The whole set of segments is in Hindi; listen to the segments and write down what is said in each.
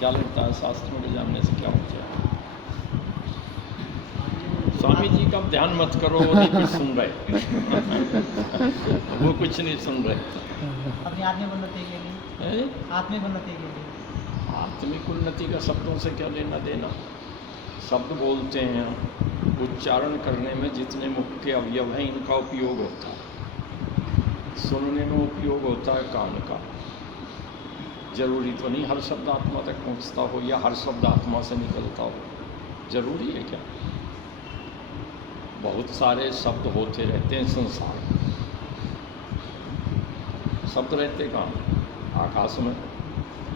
क्या लगता है शास्त्रों के जानने से क्या हो जाए? स्वामी जी का ध्यान मत करो, वो नहीं कुछ सुन रहे वो कुछ नहीं सुन रहे। अपनी आत्मिक उन्नति के लिए, आत्मिक उन्नति के लिए, आत्मिक उन्नति का शब्दों से क्या लेना देना? शब्द बोलते हैं, उच्चारण करने में जितने मुख्य अवयव हैं इनका उपयोग होता है। सुनने में उपयोग होता है कान का। जरूरी तो नहीं हर शब्द आत्मा तक पहुंचता हो या हर शब्द आत्मा से निकलता हो, जरूरी है क्या? बहुत सारे शब्द होते रहते हैं संसार में। शब्द रहते कहाँ? आकाश में।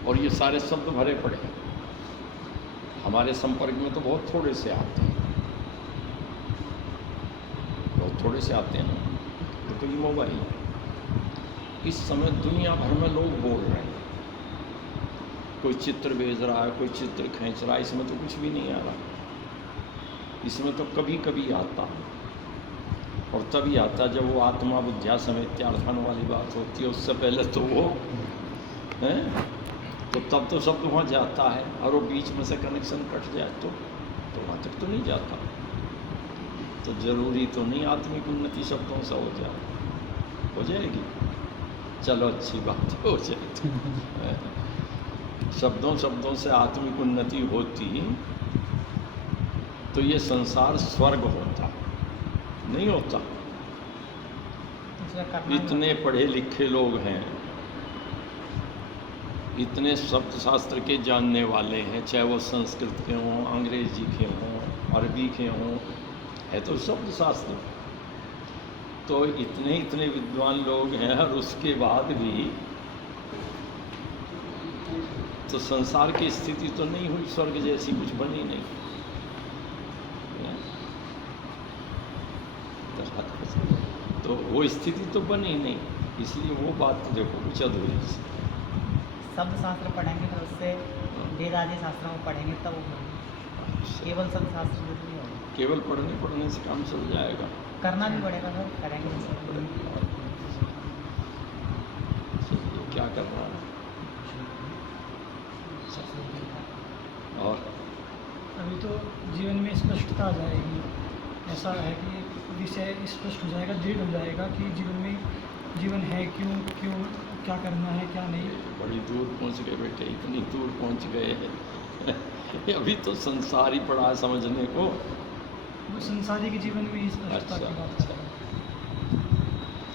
और ये सारे शब्द भरे पड़े हैं, हमारे संपर्क में तो बहुत थोड़े से आते हैं, बहुत थोड़े से आते हैं ना। तो ये मोबाइल, इस समय दुनिया भर में लोग बोल रहे हैं, कोई चित्र भेज रहा है, कोई चित्र खींच रहा है, इसमें तो कुछ भी नहीं आ रहा। इसमें तो कभी कभी आता है, और तभी आता जब वो आत्मा बुद्धिया समेत अर्थान वाली बात होती है। उससे पहले तो वो है, तो तब तो शब्द वहाँ जाता है, और वो बीच में से कनेक्शन कट जाए तो वहाँ तक तो नहीं जाता। तो जरूरी तो नहीं आत्मिक उन्नति शब्दों से हो जाए, हो जाएगी। चलो अच्छी बात हो जाए। शब्दों से आत्मिक उन्नति होती तो ये संसार स्वर्ग होता, नहीं होता। इतने पढ़े लिखे लोग हैं, इतने शब्द शास्त्र के जानने वाले हैं, चाहे वो संस्कृत के हों, अंग्रेजी के हों, अरबी के हों, है तो शब्द शास्त्र। तो इतने विद्वान लोग हैं, और उसके बाद भी तो संसार की स्थिति तो नहीं हुई स्वर्ग जैसी, कुछ बनी नहीं। तो वो स्थिति तो बनी नहीं, इसलिए वो बात तो देखो कुछ अधूरी। शब्द शास्त्र पढ़ेंगे तो उससे वेद आदि शास्त्रों में पढ़ेंगे तब वो केवल शब्द शास्त्र नहीं होगा। केवल पढ़ने से काम चल जाएगा, करना भी पड़ेगा सर, करेंगे क्या करना है। और अभी तो जीवन में स्पष्टता आ जाएगी, ऐसा है कि विषय स्पष्ट हो जाएगा, दृढ़ हो जाएगा कि जीवन है क्यों क्या करना है क्या नहीं। बड़ी दूर पहुंच गए बेटे, इतनी दूर पहुंच गए अभी तो संसार ही पड़ा है समझने को। वो संसारी के जीवन में ही स्पष्टता की बात है।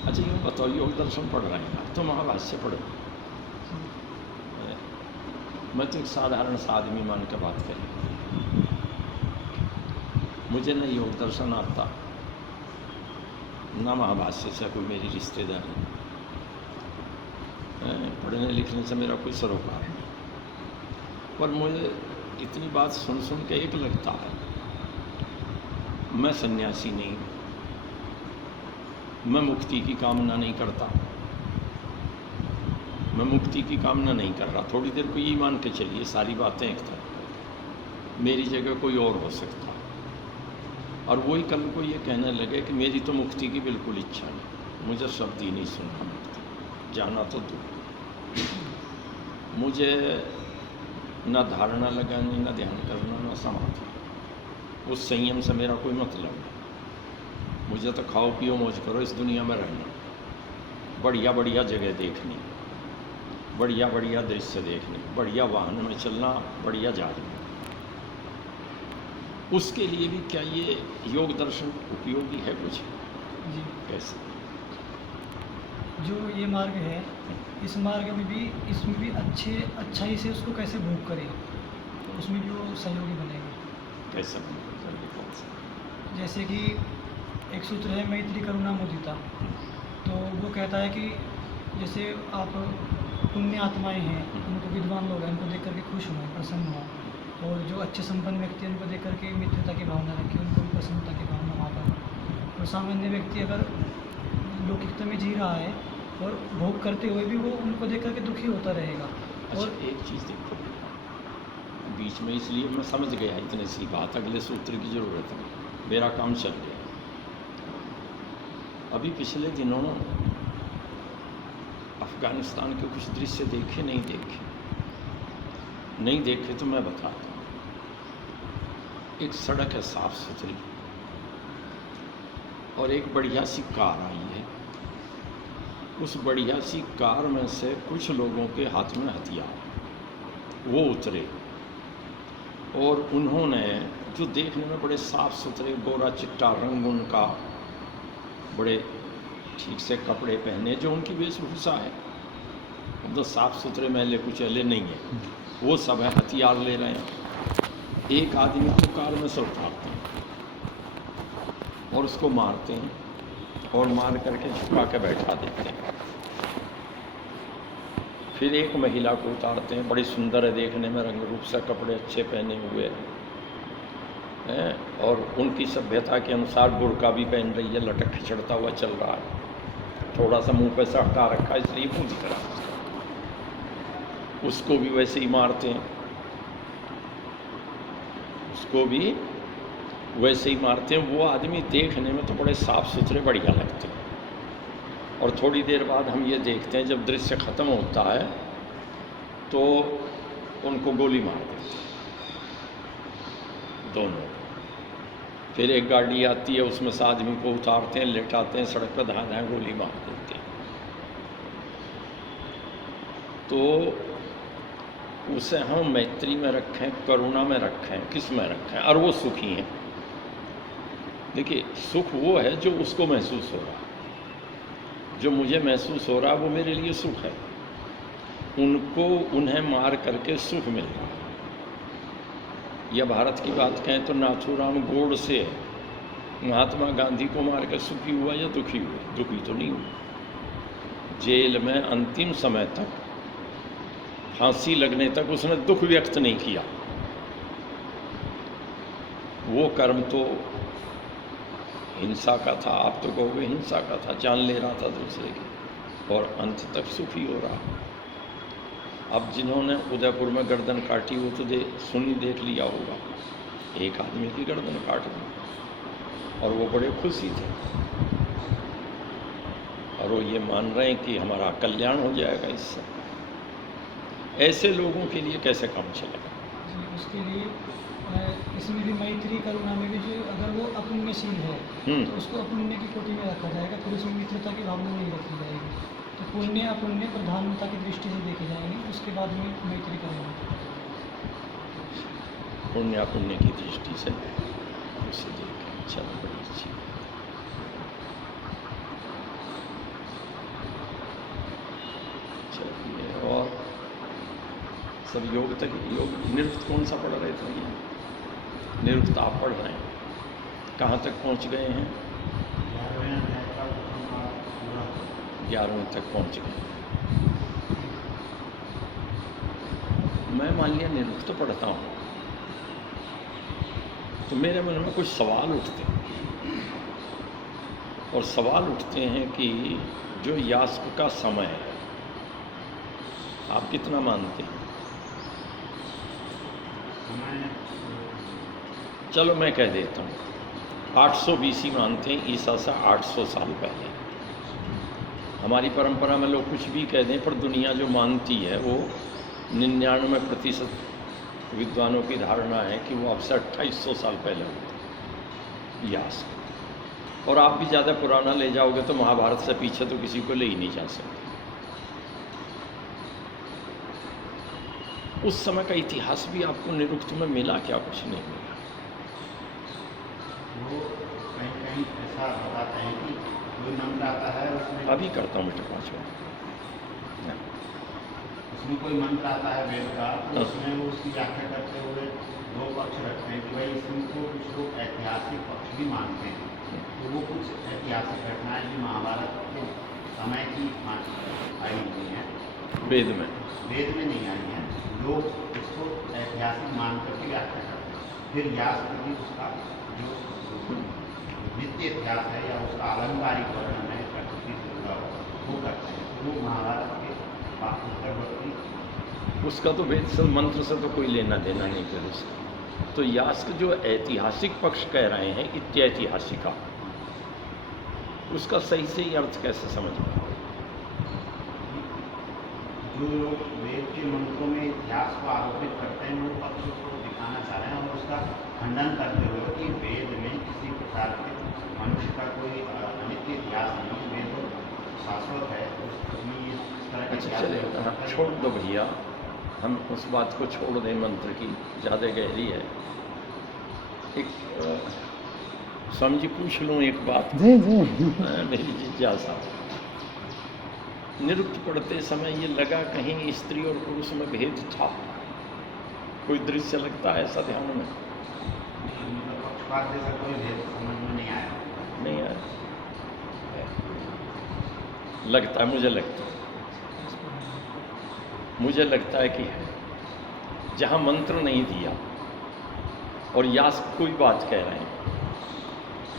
अच्छा यूँ बताओ, योग दर्शन पढ़ रहे हैं तो महाभाष्य पढ़ो। मैं तो एक साधारण सा आदमी मान के बात करें, मुझे न योग दर्शन आता, न महाभाष्य से कोई मेरी रिश्तेदारी, पढ़ने लिखने से मेरा कोई सरोकार नहीं। पर मुझे इतनी बात सुन के एक लगता है, मैं सन्यासी नहीं, मैं मुक्ति की कामना नहीं करता, मैं मुक्ति की कामना नहीं कर रहा। थोड़ी देर को ये मान के चलिए, सारी बातें एक तरफ, मेरी जगह कोई और हो सकता, और वही कल को ये कहने लगे कि मेरी तो मुक्ति की बिल्कुल इच्छा नहीं, मुझे शब्द ही नहीं सुनना मुक्ति, जाना तो दूर, मुझे न धारणा लगानी, न ध्यान करना, न समाधि, उस संयम से मेरा कोई मतलब नहीं। मुझे तो खाओ पियो मौज करो, इस दुनिया में रहना, बढ़िया बढ़िया जगह देखनी, बढ़िया बढ़िया दृश्य देखने, बढ़िया वाहन में चलना, बढ़िया जहाज में। उसके लिए भी क्या ये योग दर्शन उपयोगी है कुछ? जी। कैसे? जो ये मार्ग है, इस मार्ग में भी, इसमें भी अच्छाई से उसको कैसे भोग करें, तो उसमें भी वो सहयोगी बनेगा। कैसे? जैसे कि एक सूत्र है मैत्री करुणा मुदिता, तो वो कहता है कि जैसे आप पुण्य आत्माएं हैं, उनको विद्वान लोग हैं, उनको देख करके खुश हों, प्रसन्न हों, और जो अच्छे संपन्न व्यक्ति हैं उनको देख करके मित्रता की भावना रखें, उनको भी प्रसन्नता की भावना वहाँ पर। और सामान्य व्यक्ति अगर लौकिकता में जी रहा है और भोग करते हुए भी वो उनको देख करके दुखी होता रहेगा। अच्छा, और एक चीज़ देखो बीच में, इसलिए मैं समझ गया इतने सी बात, अगले सूत्र की ज़रूरत है, मेरा काम चल गया। अभी पिछले दिनों अफ़गानिस्तान के कुछ दृश्य देखे नहीं देखे, नहीं देखे तो मैं बताता हूँ। एक सड़क है साफ सुथरी और एक बढ़िया सी कार आई है। उस बढ़िया सी कार में से कुछ लोगों के हाथ में हथियार, वो उतरे और उन्होंने, जो देखने में बड़े साफ सुथरे, गोरा चिट्टा रंग उनका, बड़े ठीक से कपड़े पहने, जो उनकी वेशभूषा है, तो साफ सुथरे मैले कुचैले नहीं है, वो सब है, हथियार ले रहे हैं। एक आदमी को कार में से उठाते हैं और उसको मारते हैं और मार करके झुका के बैठा देते हैं। फिर एक महिला को उतारते हैं, बड़ी सुंदर है देखने में, रंग रूप से कपड़े अच्छे पहने हुए हैं और उनकी सभ्यता के अनुसार बुर्का भी पहन रही है, लटक खिचड़ता हुआ चल रहा है, थोड़ा सा मुंह पे से हटा रखा है इसलिए मुंह दिख रहा है। उसको भी वैसे ही मारते हैं, उसको भी वैसे ही मारते हैं। वो आदमी देखने में तो बड़े साफ सुथरे बढ़िया लगते हैं और थोड़ी देर बाद हम ये देखते हैं, जब दृश्य ख़त्म होता है तो उनको गोली मार देते हैं दोनों। फिर एक गाड़ी आती है, उसमें से आदमी को उतारते हैं, लेटाते हैं, सड़क पर धाए गोली मार देते हैं। तो उसे हम मैत्री में रखें, करुणा में रखें, किस में रखें, और वो सुखी हैं। देखिए, सुख वो है जो उसको महसूस हो रहा है, जो मुझे महसूस हो रहा है वो मेरे लिए सुख है। उनको, उन्हें मार करके सुख मिल रहा है। या भारत की बात कहें तो नाथूराम गोडसे महात्मा गांधी को मार कर सुखी हुआ या दुखी हुआ? दुखी तो नहीं हुआ। जेल में अंतिम समय तक, फांसी लगने तक उसने दुख व्यक्त नहीं किया। वो कर्म तो हिंसा का था, आप तो कहोगे हिंसा का था, जान ले रहा था दूसरे की, और अंत तक सुखी हो रहा। अब जिन्होंने उदयपुर में गर्दन काटी वो तो देख लिया होगा, एक आदमी की गर्दन काट दी और वो बड़े खुशी थे और वो ये मान रहे हैं कि हमारा कल्याण हो जाएगा इससे। ऐसे लोगों के लिए कैसे काम चलेगा? उसके लिए इसमें भी मैत्री करुणा में भी जो अगर वो अपुण्यशील है तो उसको अपुण्य की कोटि में रखा जाएगा, फिर उसमें मित्रता की भावना नहीं रखी जाएगी। तो पुण्य अपुण्य प्रधानता की दृष्टि से देखे जाएंगे, उसके बाद में मैत्री करुणा। पुण्य पुण्य की दृष्टि से उसे देखें। चलो, बड़ी अच्छी। चलिए, और सब योग तक, योग निरुक्त कौन सा पढ़ रहे थे? निरुक्त आप पढ़ रहे हैं, कहाँ तक पहुँच गए हैं? 11वीं तक पहुँच गए। मैं मान लिया निरुक्त पढ़ता हूँ तो मेरे मन में कुछ सवाल उठते हैं, और सवाल उठते हैं कि जो यास्क का समय है, आप कितना मानते हैं? चलो मैं कह देता हूँ, 800 BC मानते हैं, ईसा से 800 साल पहले। हमारी परंपरा में लोग कुछ भी कह दें, पर दुनिया जो मानती है वो 99% विद्वानों की धारणा है कि वो अब से 2800 साल पहले हुआ यास्क। और आप भी ज़्यादा पुराना ले जाओगे तो महाभारत से पीछे तो किसी को ले ही नहीं जा सकते। उस समय का इतिहास भी आपको निरुक्त में मिला क्या? कुछ नहीं मिला। वो कहीं कहीं ऐसा बताते हैं कि कोई मंत्र आता है उसमें, अभी करता हूँ बेटा 5 मिनट। उसमें कोई मंत्र आता है वेद का, तो उसमें वो उसकी व्याख्या करते हुए 2 पक्ष रखते हैं कि भाई इसमें तो कुछ लोग ऐतिहासिक पक्ष भी मानते हैं। तो वो कुछ ऐतिहासिक घटनाएं जो महाभारत के समय की आई हुई हैं, वेद में नहीं आई हैं, लोग उसको ऐतिहासिक मान करके व्याख्या करते हैं। फिर यास्क भी उसका जो नित्य इतिहास है या उसका अलंकारिक वर्णन है प्रकृति से जुड़ा हुआ, वो करते हैं। वो महाभारत के उत्तरवर्ती, उसका तो वेद से मंत्र से तो कोई लेना देना नहीं फिर उसका। तो यास्क जो ऐतिहासिक पक्ष कह रहे हैं, इत्यैतिहासिका, उसका सही से ही अर्थ कैसे समझ पाओ? जो जो लोग वेद के मंत्रों में इतिहास को आरोपित करते हैं वो पक्ष को दिखाना चाह रहे हैं और उसका खंडन करते हुए कि वेद में किसी प्रकार के मंत्र का कोई अनित्य इतिहास नहीं, वेद शाश्वत है, उसमें इस तरह का अच्छा इतिहास चले नहीं हो सकता। छोड़ दो भैया, हम उस बात को छोड़ दें, मंत्र की ज़्यादा गहरी है। एक स्वामी जी पूछ लूँ एक बात, जी जी मेरी जिज्ञासा। निरुक्त पढ़ते समय ये लगा कहीं स्त्री और पुरुष में भेद था, कोई दृश्य लगता है ऐसा ध्यान में? मतलब पक्षपात जैसा कोई भेद समझ में नहीं आया। नहीं आया, लगता है, मुझे लगता है कि है। जहाँ मंत्र नहीं दिया और यास कोई बात कह रहे हैं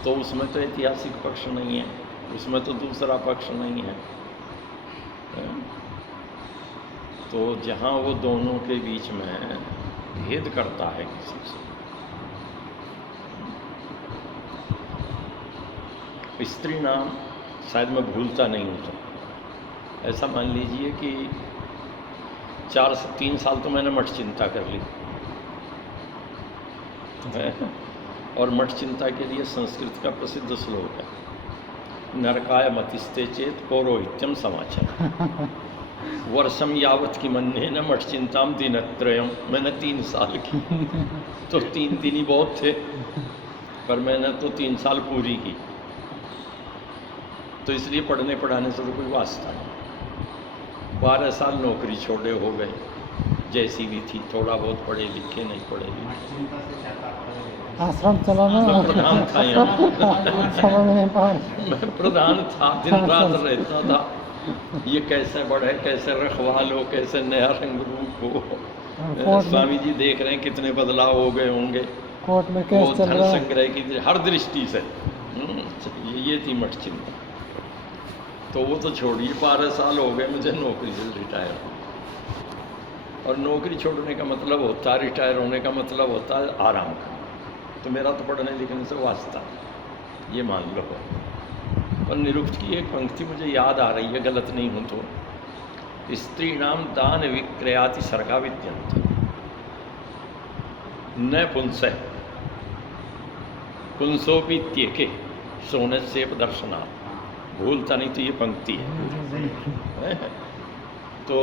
तो उसमें तो ऐतिहासिक पक्ष नहीं है, उसमें तो दूसरा पक्ष नहीं है। तो जहाँ वो दोनों के बीच में भेद करता है किसी से, स्त्री नाम शायद मैं भूलता नहीं हूँ, तो ऐसा मान लीजिए कि 4 से 3 साल तो मैंने मठ चिंता कर ली और मठ चिंता के लिए संस्कृत का प्रसिद्ध श्लोक है, नरकाय मतिस्ते चेत पौरोहित्यम समाचार वर्षम यावत की मन्ने न मठ चिंताम दिनत्रयम। मैंने 3 साल की, तो 3 दिन ही बहुत थे, पर मैंने तो 3 साल पूरी की, तो इसलिए पढ़ने पढ़ाने से तो कोई वास्ता नहीं। 12 साल नौकरी छोड़े हो गए, जैसी भी थी, थोड़ा बहुत पढ़े लिखे, नहीं पढ़े लिखे। आश्रम चलाना मैं प्रधान था यहाँ समझ नहीं पा मैं प्रधान था, दिन रात रहता था, ये कैसे बढ़े, कैसे रखवालो, कैसे नया रंग रूप हो। स्वामी जी देख रहे हैं कितने बदलाव हो गए होंगे, कोर्ट में वो केस चल धन रहा है। संग्रह की हर दृष्टि से। ये थी मठ चिंता। तो वो तो छोड़िए, 12 साल हो गए मुझे नौकरी से रिटायर, और नौकरी छोड़ने का मतलब होता है, रिटायर होने का मतलब होता है आराम का। तो मेरा तो पढ़ने लिखने से वास्ता, ये मान लो। और निरुक्त की एक पंक्ति मुझे याद आ रही है, गलत नहीं हूँ तो, स्त्री नाम दान विक्रयाति सर्गा विद्यंत न पुंस पुंसोपी त्येके सोने से दर्शना। भूलता नहीं तो ये पंक्ति है। तो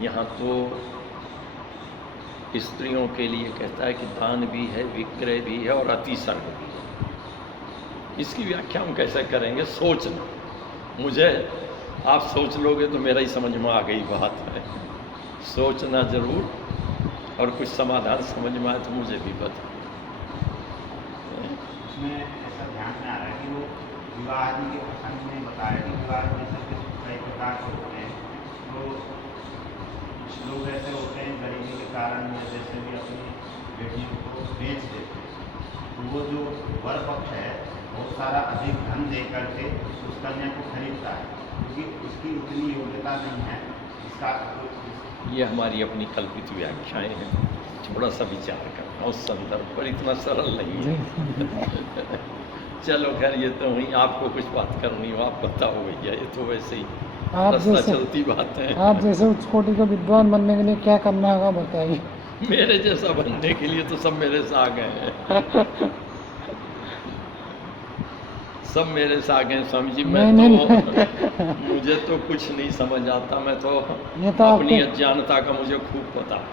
यहाँ तो स्त्रियों के लिए कहता है कि दान भी है, विक्रय भी है और अतिसर्ग भी है। इसकी व्याख्या हम कैसे करेंगे? सोचना। मुझे आप सोच लोगे तो मेरा ही समझ में आ गई बात है। सोचना जरूर, और कुछ समाधान समझ में आए तो मुझे भी बता। इसमें ऐसा ध्यान में आ रहा है कि वो विवाह आदि के प्रसंग में बताया कि विवाह जैसे कई प्रकार के होते हैं। तो कुछ लोग ऐसे होते हैं गरीबी के कारण या जैसे भी अपनी बेटियों को बेच देते हैं, तो वो जो वर पक्ष है बहुत सारा अधिक धन दे करके उस कन्या को खरीदता है, क्योंकि उसकी उतनी योग्यता नहीं है। इसका ये हमारी अपनी कल्पित व्याख्याएं हैं, थोड़ा सा विचार करना उस संदर्भ पर, इतना सरल नहीं है। चलो खैर, ये तो वहीं आपको कुछ बात करनी हो आप बताओ भैया, ये तो वैसे ही रास्ता चलती बात है। आप जैसे उच्च कोटि का विद्वान बनने के लिए क्या करना होगा बताइए। मेरे जैसा बनने के लिए तो सब मेरे से आ गए हैं। सब मेरे से आ गए स्वामी जी। मैं तो मुझे तो कुछ नहीं समझ आता, मैं तो अपनी अज्ञानता का मुझे खूब पता है।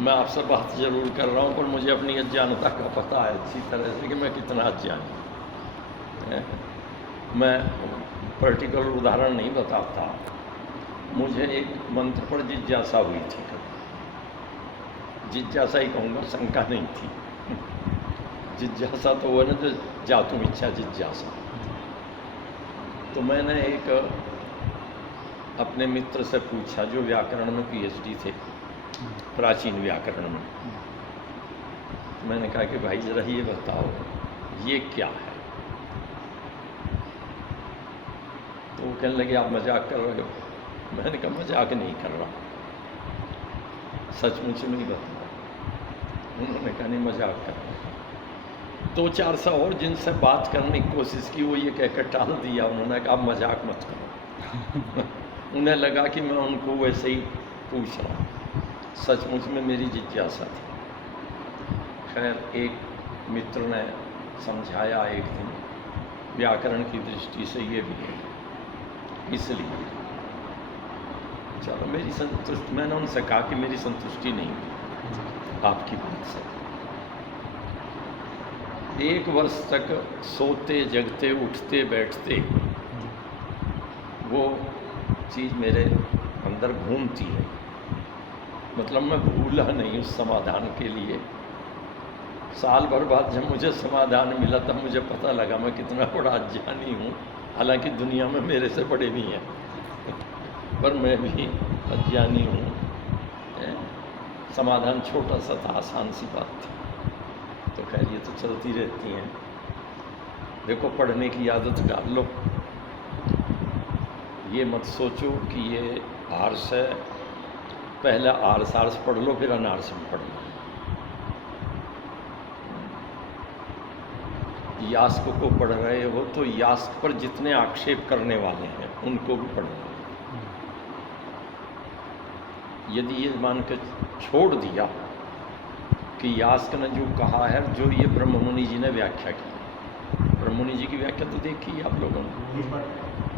मैं आपसे बात जरूर कर रहा हूँ, पर मुझे अपनी अज्ञानता का पता है अच्छी तरह से कि मैं कितना अज्ञान हूँ। मैं पर्टिकुलर उदाहरण नहीं बताता। मुझे एक मंत्र पर जिज्ञासा हुई थी, जिज्ञासा ही कहूँगा, शंका नहीं थी। जिज्ञासा तो वो ना जो जातुम इच्छा जिज्ञासा। तो मैंने एक अपने मित्र से पूछा जो व्याकरण में पीएचडी थे, प्राचीन व्याकरण में। मैंने कहा कि भाई जरा ये बताओ ये क्या है? तो वो कहने लगे आप मजाक कर रहे हो। मैंने कहा मजाक नहीं कर रहा, सचमुच में ही बता। उन्होंने कहा नहीं मजाक कर रहा। दो चार सौ और जिनसे बात करने की कोशिश की, वो ये कहकर टाल दिया, उन्होंने कहा आप मजाक मत करो। उन्हें लगा कि मैं उनको वैसे ही पूछ रहा हूँ, सचमुच में मेरी जिज्ञासा थी। खैर एक मित्र ने समझाया एक दिन, व्याकरण की दृष्टि से ये भी है, इसलिए चलो मेरी संतुष्टि, मैंने उनसे कहा कि मेरी संतुष्टि नहीं हुई आपकी बात से। 1 वर्ष तक सोते जगते उठते बैठते वो चीज़ मेरे अंदर घूमती है, मतलब मैं भूला नहीं उस समाधान के लिए। साल भर बाद जब मुझे समाधान मिला तब मुझे पता लगा मैं कितना बड़ा अज्ञानी हूँ, हालांकि दुनिया में मेरे से बड़े भी हैं पर मैं भी अज्ञानी हूँ। समाधान छोटा सा था, आसान सी बात थी। तो खैर ये तो चलती रहती हैं। देखो पढ़ने की आदत डाल लो, ये मत सोचो कि ये आर्स है, पहले आर्स पढ़ लो फिर अनार्स में पढ़ लो। यास्क को पढ़ रहे हो तो यास्क पर जितने आक्षेप करने वाले हैं उनको भी पढ़ लो। यदि ये मान के छोड़ दिया कि यास्क ने जो कहा है, जो ये ब्रह्ममुनि जी ने व्याख्या की, ब्रह्ममुनि जी की व्याख्या तो देखी आप लोगों ने,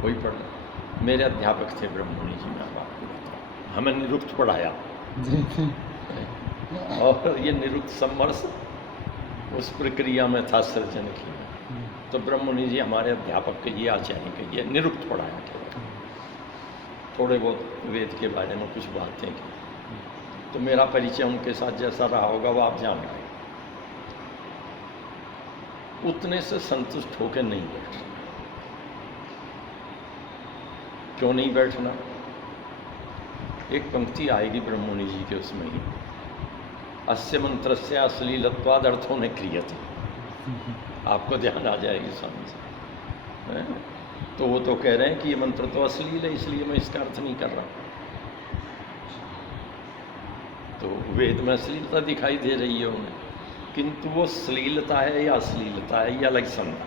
वही पढ़ लो। मेरे अध्यापक थे ब्रह्ममुनि जी, मैं आपको बताऊँ, हमें निरुक्त पढ़ाया और ये निरुक्त समरस उस प्रक्रिया में था सृजन की। तो ब्रह्ममुनि जी हमारे अध्यापक के ये आचार्य के ये निरुक्त पढ़ाया केवल, थोड़े बहुत वेद के बारे में कुछ बातें की। तो मेरा परिचय उनके साथ जैसा रहा होगा वो आप जान गए। उतने से संतुष्ट होकर नहीं बैठना। क्यों नहीं बैठना? एक पंक्ति आएगी ब्रह्ममुनि जी के उसमें ही, अस्य मंत्रस्य अश्लीलत्वाद अर्थों ने क्रियते, आपको ध्यान आ जाएगी स्वामी से। तो वो तो कह रहे हैं कि ये मंत्र तो अश्लील है, इसलिए मैं इसका अर्थ नहीं कर रहा। तो वेद में अश्लीलता दिखाई दे रही है उन्हें, किंतु वो श्लीलता है या अश्लीलता है या अलग संधा।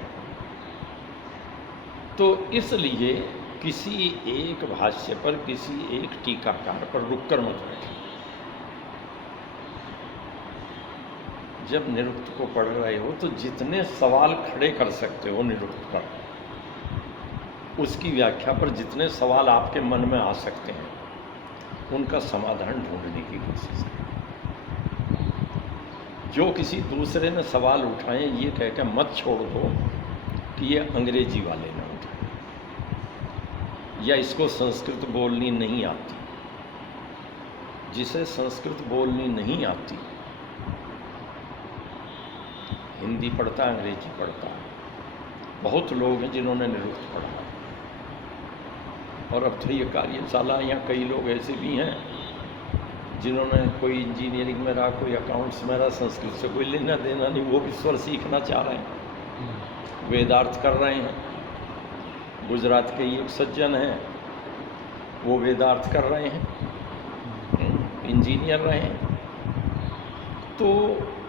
तो इसलिए किसी एक भाष्य पर, किसी एक टीकाकार पर रुककर मत बैठे। जब निरुक्त को पढ़ रहे हो तो जितने सवाल खड़े कर सकते हो निरुक्त पर, उसकी व्याख्या पर जितने सवाल आपके मन में आ सकते हैं उनका समाधान ढूंढने की कोशिश करें। जो किसी दूसरे ने सवाल उठाए ये कह के मत छोड़ दो कि ये अंग्रेजी वाले ने उठाए या इसको संस्कृत बोलनी नहीं आती। जिसे संस्कृत बोलनी नहीं आती, हिंदी पढ़ता है, अंग्रेजी पढ़ता है, बहुत लोग हैं जिन्होंने निरुक्त पढ़ा है। और अब तो ये कार्यशाला यहाँ कई लोग ऐसे भी हैं जिन्होंने कोई इंजीनियरिंग में रहा, कोई अकाउंट्स में रहा, संस्कृत से कोई लेना देना नहीं, वो भी स्वर सीखना चाह रहे हैं, वेदार्थ कर रहे हैं। गुजरात के एक सज्जन हैं, वो वेदार्थ कर रहे हैं, इंजीनियर रहे हैं। तो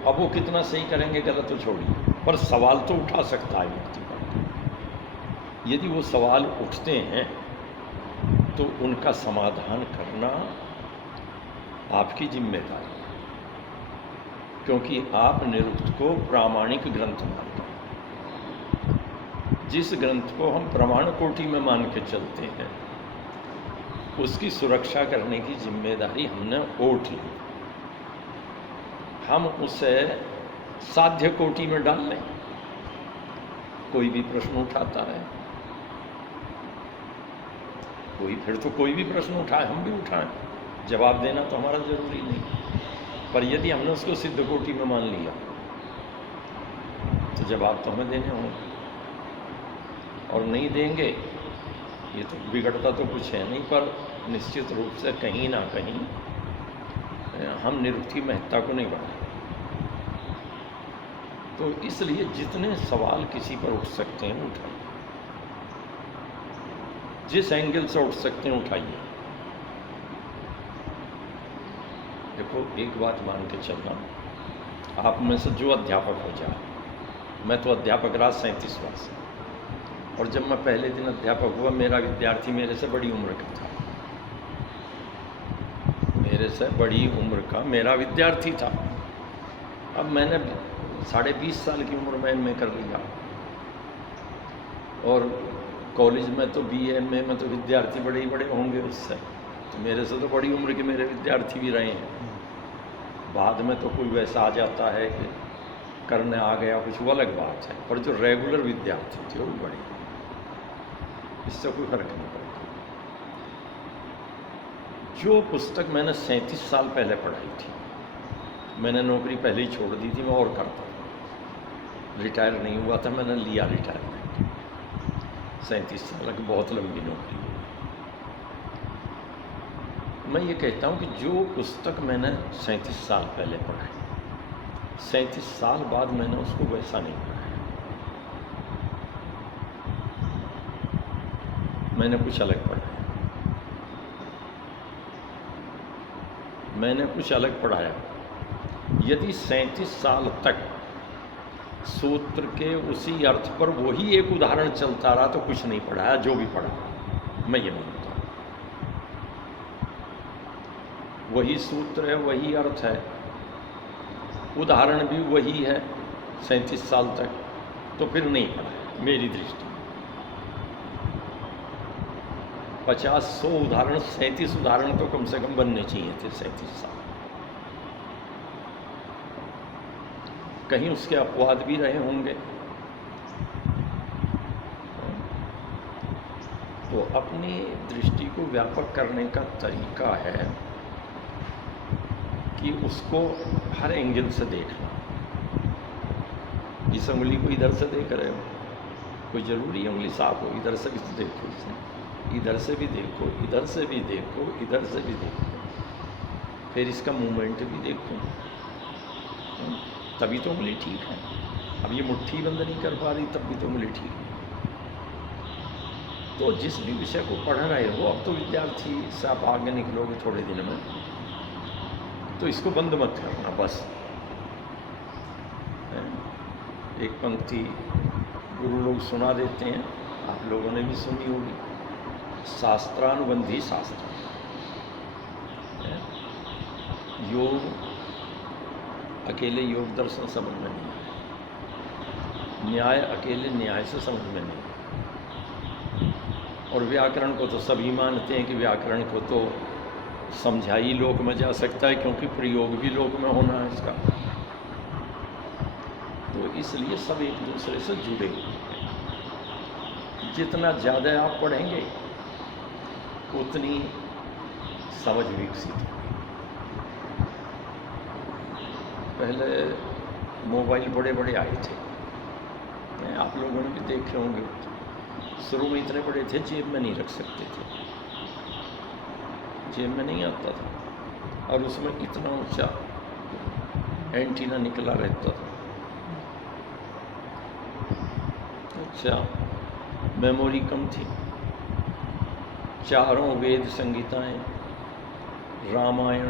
अब वो कितना सही करेंगे गलत तो छोड़िए, पर सवाल तो उठा सकता है व्यक्ति पर। यदि वो सवाल उठते हैं तो उनका समाधान करना आपकी जिम्मेदारी है, क्योंकि आप निरुक्त को प्रामाणिक ग्रंथ मानते हैं। जिस ग्रंथ को हम प्रमाण कोटि में मान के चलते हैं उसकी सुरक्षा करने की जिम्मेदारी हमने ओढ़ ली। हम उसे साध्य कोटि में डाल लें। कोई भी प्रश्न उठाता है, कोई फिर तो कोई भी प्रश्न उठाए, हम भी उठाएं, जवाब देना तो हमारा जरूरी नहीं। पर यदि हमने उसको सिद्ध कोटि में मान लिया तो जवाब तो हमें देने होंगे, और नहीं देंगे ये तो बिगड़ता तो कुछ है नहीं, पर निश्चित रूप से कहीं ना कहीं हम निरुक्त की महत्ता को नहीं बढ़ाएं। तो इसलिए जितने सवाल किसी पर उठ सकते हैं उठाइए, जिस एंगल से उठ सकते हैं उठाइए। देखो एक बात मान के चलना, आप में से जो अध्यापक हो जाए मैं तो अध्यापक रहा 37 वर्ष, और जब मैं पहले दिन अध्यापक हुआ मेरा विद्यार्थी मेरे से बड़ी उम्र का था, मेरे से बड़ी उम्र का मेरा विद्यार्थी था। अब मैंने 20.5 साल की उम्र में MA कर लिया, और कॉलेज में तो BA MA में तो विद्यार्थी बड़े ही बड़े होंगे उससे, तो मेरे से तो बड़ी उम्र के मेरे विद्यार्थी भी रहे हैं। बाद में तो कोई वैसा आ जाता है कि करने आ गया कुछ, वो अलग बात है, पर जो रेगुलर विद्यार्थी थे वो बड़े, इससे कोई फर्क नहीं पड़ता। जो पुस्तक मैंने 37 साल पहले पढ़ाई थी, मैंने नौकरी पहले ही छोड़ दी थी, मैं और करता था, रिटायर नहीं हुआ था, मैंने लिया रिटायरमेंट। 37 साल की बहुत लंबी नौकरी है। मैं ये कहता हूँ कि जो पुस्तक मैंने 37 साल पहले पढ़ाई, 37 साल बाद मैंने उसको वैसा नहीं पढ़ाया, मैंने कुछ अलग पढ़ाया, मैंने कुछ अलग पढ़ाया। यदि 37 साल तक सूत्र के उसी अर्थ पर वही एक उदाहरण चलता रहा तो कुछ नहीं पढ़ाया, जो भी पढ़ा मैं ये मानता हूँ। वही सूत्र है, वही अर्थ है, उदाहरण भी वही है 37 साल तक, तो फिर नहीं पढ़ाया मेरी दृष्टि। 50-100 उदाहरण, 37 उदाहरण तो कम से कम बनने चाहिए थे 37 साल। कहीं उसके अपवाद भी रहे होंगे, तो अपनी दृष्टि को व्यापक करने का तरीका है कि उसको हर एंगल से देखना। इस उंगली को इधर से देख रहे हो, कोई ज़रूरी उंगली साफ हो, इधर से भी देखो, इधर से भी देखो, इधर से भी देखो, इधर से भी देखो, फिर इसका मूवमेंट भी देखो, तभी तो उंगली ठीक है। अब ये मुट्ठी बंद नहीं कर पा रही, तब भी तो उंगली ठीक है। तो जिस भी विषय को पढ़ रहे हो, अब तो विद्यार्थी से आप आगे निकलोगे थोड़े दिन में, तो इसको बंद मत करना बस। एक पंक्ति गुरु लोग सुना देते हैं, आप लोगों ने भी सुनी होगी, शास्त्रानुबंधी शास्त्र। योग अकेले योग दर्शन समझ में नहीं, न्याय अकेले न्याय से समझ में नहीं, और व्याकरण को तो सभी मानते हैं कि व्याकरण को तो समझा ही लोक में जा सकता है, क्योंकि प्रयोग भी लोक में होना है इसका। तो इसलिए सब एक दूसरे से जुड़े हुए हैं। जितना ज़्यादा आप पढ़ेंगे उतनी समझ विकसित होगी। पहले मोबाइल बड़े बड़े आए थे, आप लोगों ने भी देखे होंगे, शुरू में इतने बड़े थे जेब में नहीं रख सकते थे, जेब में नहीं आता था, और उसमें इतना ऊंचा एंटीना निकला रहता था। अच्छा, मेमोरी कम थी, चारों वेद संगीताएं, रामायण,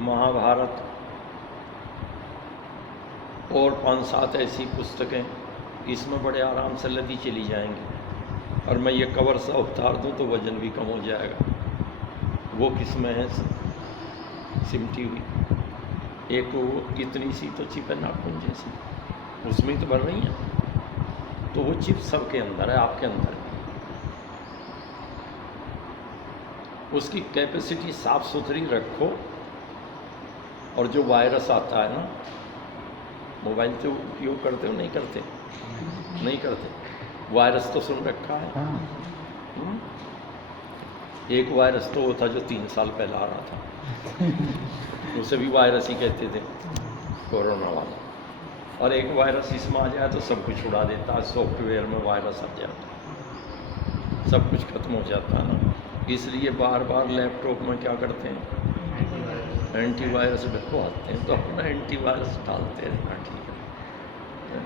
महाभारत और 5-7 ऐसी पुस्तकें इसमें बड़े आराम से लदी चली जाएंगी, और मैं ये कवर सा उतार दूँ तो वज़न भी कम हो जाएगा। वो किसमें है सिमटी हुई, एक वो इतनी सी तो चिप है नाखून जैसी, उसमें तो भर रही है, तो वो चिप सबके अंदर है, आपके अंदर है। उसकी कैपेसिटी साफ सुथरी रखो, और जो वायरस आता है ना, मोबाइल से उपयोग करते हो नहीं करते? नहीं करते। वायरस तो सुन रखा है। एक वायरस तो वो था जो 3 साल पहले आ रहा था, उसे भी वायरस ही कहते थे, कोरोना वाला। और एक वायरस इसमें आ जाए तो सब कुछ उड़ा देता है, सॉफ्टवेयर में वायरस आ जाता है, सब कुछ खत्म हो जाता है ना। इसलिए बार बार लैपटॉप में क्या करते हैं, एंटीवायरस डलवाते हैं, तो अपना एंटीवायरस डालते रहना, ठीक है।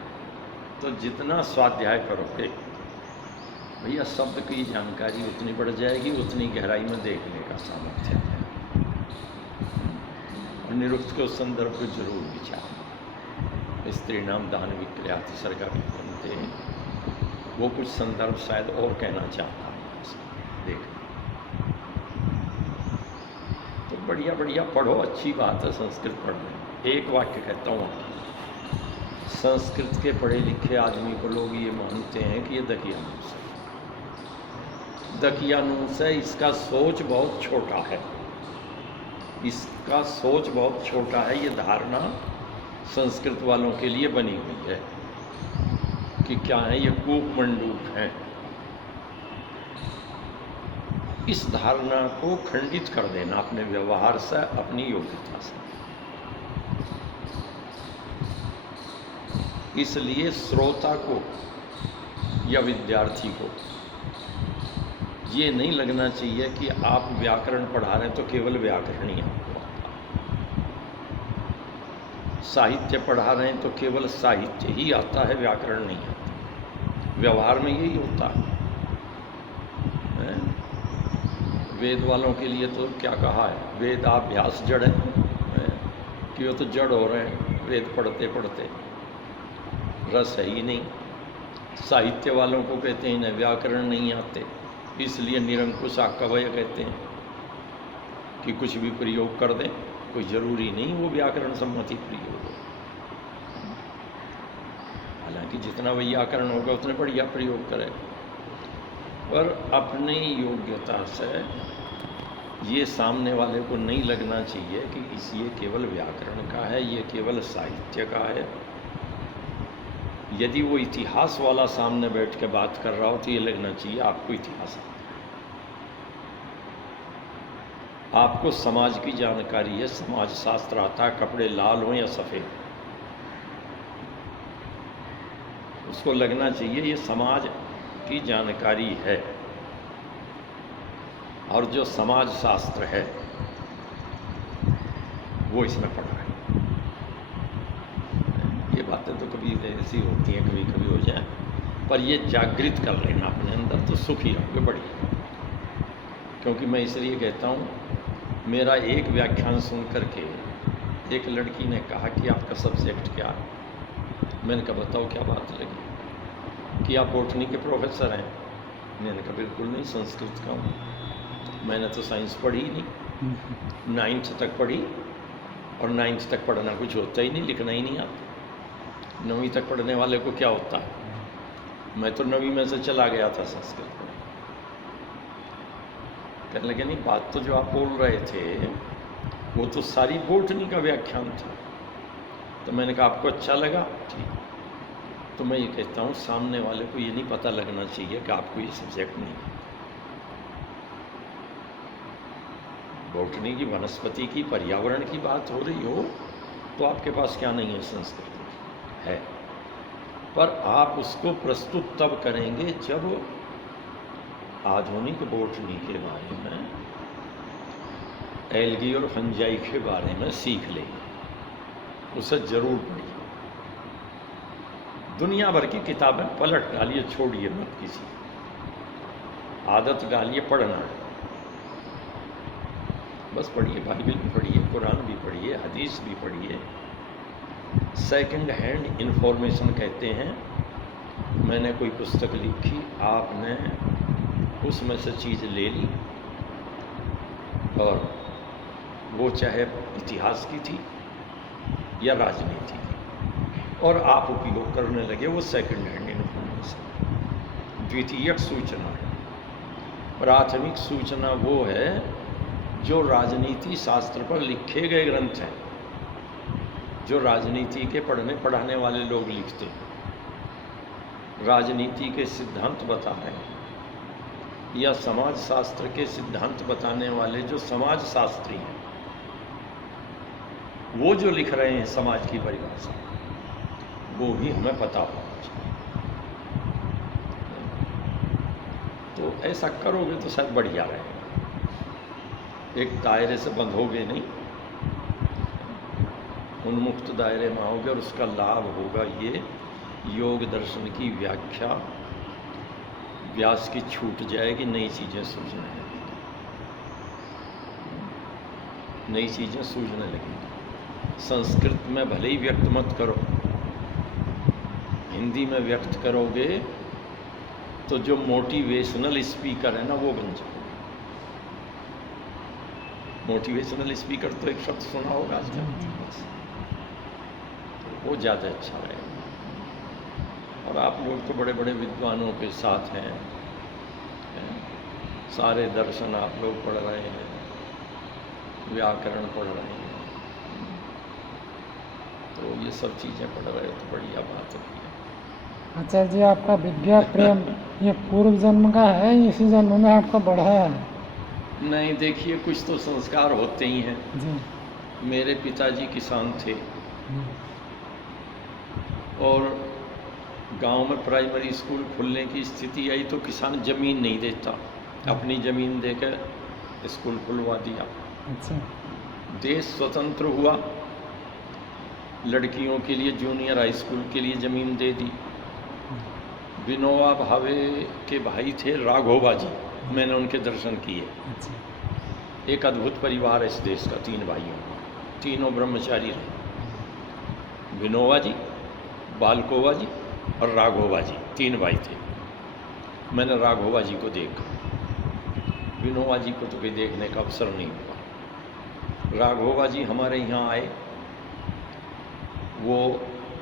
तो जितना स्वाध्याय करोगे भैया, शब्द की जानकारी उतनी बढ़ जाएगी, उतनी गहराई में देखने का सामर्थ्य है। निरुक्त के संदर्भ को जरूर विचार। स्त्रीणाम दान विक्रियाति सर्गा विद्यन्ते, वो कुछ संदर्भ शायद और कहना चाहता है। देख, तो बढ़िया बढ़िया पढ़ो, अच्छी बात है संस्कृत पढ़ने। एक वाक्य कहता हूँ, संस्कृत के पढ़े लिखे आदमी को लोग ये मानते हैं कि ये दकियानूस है। दकियानूस है, इसका सोच बहुत छोटा है, इसका सोच बहुत छोटा है। ये धारणा संस्कृत वालों के लिए बनी हुई है कि क्या है, ये कूप मंडूक हैं। इस धारणा को खंडित कर देना अपने व्यवहार से, अपनी योग्यता से। इसलिए श्रोता को या विद्यार्थी को ये नहीं लगना चाहिए कि आप व्याकरण पढ़ा रहे हैं तो केवल व्याकरण ही आपको आता है, साहित्य पढ़ा रहे हैं तो केवल साहित्य ही आता है, व्याकरण नहीं आता। व्यवहार में यही होता है। वेद वालों के लिए तो क्या कहा है, वेदाभ्यास जड़ है कि वो तो जड़ हो रहे हैं वेद पढ़ते पढ़ते, रस है ही नहीं। साहित्य वालों को कहते हैं इन्हें व्याकरण नहीं आते, इसलिए निरंकुश कवय कहते हैं कि कुछ भी प्रयोग कर दें, कोई ज़रूरी नहीं वो व्याकरण सम्मति प्रयोग हो। हालांकि जितना व्याकरण होगा उतने बढ़िया प्रयोग करें, पर अपनी योग्यता से ये सामने वाले को नहीं लगना चाहिए कि ये केवल व्याकरण का है, ये केवल साहित्य का है। यदि वो इतिहास वाला सामने बैठ के बात कर रहा हो तो ये लगना चाहिए आपको इतिहास आता है, आपको समाज की जानकारी है, समाज शास्त्र आता है, कपड़े लाल हो या सफ़ेद, उसको लगना चाहिए ये समाज की जानकारी है। और जो समाज शास्त्र है वो इसमें पढ़ा है। ये बातें तो कभी ऐसी होती हैं, कभी कभी हो जाए, पर ये जागृत कर लेना अपने अंदर तो सुखी रहोगे बढ़िया। क्योंकि मैं इसलिए कहता हूँ, मेरा एक व्याख्यान सुन करके एक लड़की ने कहा कि आपका सब्जेक्ट क्या है। मैंने कहा बताओ क्या बात लगी, कि आप बॉटनी के प्रोफेसर हैं। मैंने कहा बिल्कुल नहीं, संस्कृत का हूँ। मैंने तो साइंस पढ़ी ही नहीं, 9th तक पढ़ी, और 9th तक पढ़ना कुछ होता ही नहीं, लिखना ही नहीं आता। 9वीं तक पढ़ने वाले को क्या होता है, मैं तो 9वीं में से चला गया था संस्कृत में। कहने लगे नहीं, बात तो जो आप बोल रहे थे वो तो सारी बॉटनी का व्याख्यान था। तो मैंने कहा आपको अच्छा लगा, ठीक। तो मैं ये कहता हूँ सामने वाले को ये नहीं पता लगना चाहिए कि आपको ये सब्जेक्ट नहीं है। बॉटनी की, वनस्पति की, पर्यावरण की बात हो रही हो तो आपके पास क्या नहीं है, संस्कृत है। पर आप उसको प्रस्तुत तब करेंगे जब आधुनिक बॉटनी के बारे में, एल्गी और फंजाई के बारे में सीख लेंगे, उसे जरूर पढ़िए। दुनिया भर की किताबें पलट डालिए, छोड़िए मत किसी, आदत डालिए पढ़ना है, बस पढ़िए। बाइबल भी पढ़िए, कुरान भी पढ़िए, हदीस भी पढ़िए। सेकंड हैंड इन्फॉर्मेशन कहते हैं। मैंने कोई पुस्तक लिखी, आपने उसमें से चीज़ ले ली, और वो चाहे इतिहास की थी या राजनीति की, और आप उपयोग करने लगे, वो सेकंड हैंड इन्फॉर्मेशन। द्वितीयक सूचना है। प्राथमिक सूचना वो है जो राजनीति शास्त्र पर लिखे गए ग्रंथ हैं, जो राजनीति के पढ़ाने वाले लोग लिखते हैं, राजनीति के सिद्धांत बता रहे हैं, या समाज शास्त्र के सिद्धांत बताने वाले जो समाज शास्त्री हैं, वो जो लिख रहे हैं समाज की परिभाषा, वो भी हमें पता होना चाहिए। तो ऐसा करोगे तो शायद बढ़िया रहेगा। एक दायरे से बंधोगे नहीं, उन्मुक्त दायरे में आओगे, और उसका लाभ होगा ये योग दर्शन की व्याख्या व्यास की छूट जाएगी, नई चीज़ें सूझने लगेंगी, नई चीज़ें सूझने लगेंगी। संस्कृत में भले ही व्यक्त मत करो, हिंदी में व्यक्त करोगे तो जो मोटिवेशनल स्पीकर है ना वो बन जाओगे। मोटिवेशनल स्पीकर तो एक शब्द सुना होगा आज तक, तो वो ज़्यादा अच्छा रहेगा। और आप लोग तो बड़े बड़े विद्वानों के साथ हैं, सारे दर्शन आप लोग पढ़ रहे हैं, व्याकरण पढ़ रहे हैं, तो ये सब चीज़ें पढ़ रहे हो तो बढ़िया बात है। आचार्य जी, आपका विद्या प्रेम ये पूर्व जन्म का है, इसी जन्म में आपका बढ़ा है? नहीं, देखिए कुछ तो संस्कार होते ही हैं। जी। मेरे पिताजी किसान थे और गांव में प्राइमरी स्कूल खुलने की स्थिति आई तो किसान ज़मीन नहीं देता, अपनी ज़मीन देकर स्कूल खुलवा दिया। अच्छा। देश स्वतंत्र हुआ, लड़कियों के लिए जूनियर हाई स्कूल के लिए ज़मीन दे दी। विनोबा भावे के भाई थे राघोबा जी, मैंने उनके दर्शन किए। अच्छा। एक अद्भुत परिवार है इस देश का, 3 भाइयों, तीनों ब्रह्मचारी रहे। विनोबा जी, बालकोबा जी और राघोबा जी, 3 भाई थे। मैंने राघोबा जी को देखा, विनोबा जी को तो कोई देखने का अवसर नहीं हुआ। राघोबा जी हमारे यहाँ आए, वो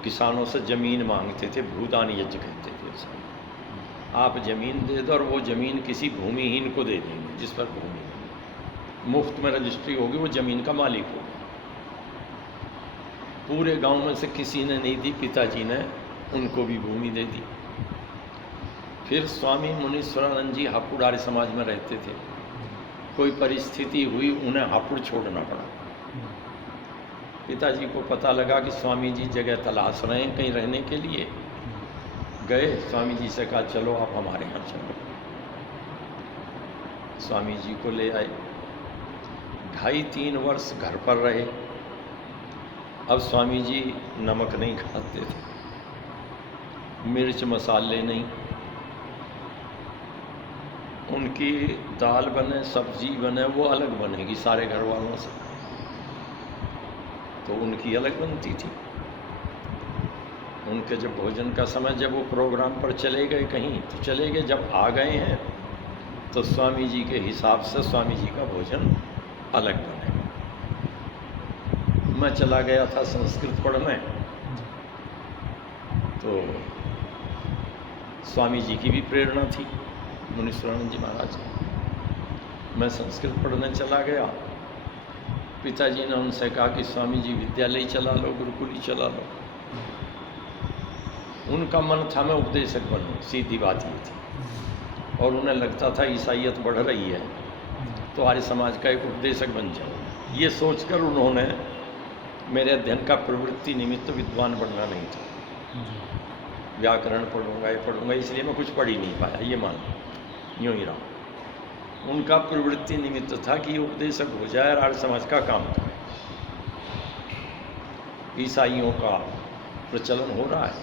किसानों से ज़मीन मांगते थे, भूदान यज्ञ कहते थे उसे। आप ज़मीन दे दो और वो ज़मीन किसी भूमिहीन को दे देंगे जिस पर भूमि नहीं, मुफ्त में रजिस्ट्री होगी, वो ज़मीन का मालिक होगा। पूरे गांव में से किसी ने नहीं दी, पिताजी ने उनको भी भूमि दे दी। फिर स्वामी मुनीश्वरानंद जी हापुड़ आर्य समाज में रहते थे, कोई परिस्थिति हुई उन्हें हापुड़ छोड़ना पड़ा। पिताजी को पता लगा कि स्वामी जी जगह तलाश रहे हैं कहीं रहने के लिए। गए, स्वामी जी से कहा चलो आप हमारे यहाँ चलो। स्वामी जी को ले आए, 2.5-3 वर्ष घर पर रहे। अब स्वामी जी नमक नहीं खाते थे, मिर्च मसाले नहीं, उनकी दाल बने सब्जी बने वो अलग बनेगी सारे घर वालों से, तो उनकी अलग बनती थी। उनके जब भोजन का समय, जब वो प्रोग्राम पर चले गए कहीं तो चले गए, जब आ गए हैं तो स्वामी जी के हिसाब से स्वामी जी का भोजन अलग बनेगा। मैं चला गया था संस्कृत पढ़ने, तो स्वामी जी की भी प्रेरणा थी, मुनीश्वरानंद जी महाराज की। मैं संस्कृत पढ़ने चला गया, पिताजी ने उनसे कहा कि स्वामी जी विद्यालय चला लो, गुरुकुल ही चला लो। उनका मन था मैं उपदेशक बनूं, सीधी बात ये थी। और उन्हें लगता था ईसाइयत बढ़ रही है तो आर्य समाज का एक उपदेशक बन जाऊँ। ये सोचकर उन्होंने मेरे अध्ययन का प्रवृत्ति निमित्त विद्वान बनना नहीं था, व्याकरण पढ़ूंगा ये पढ़ूंगा, इसलिए मैं कुछ पढ़ ही नहीं पाया, ये मान यूँ ही रहा। उनका प्रवृत्ति निमित्त था कि उपदेशक हो जाए और आर्य समाज का काम करे। ईसाइयों का प्रचलन हो रहा है,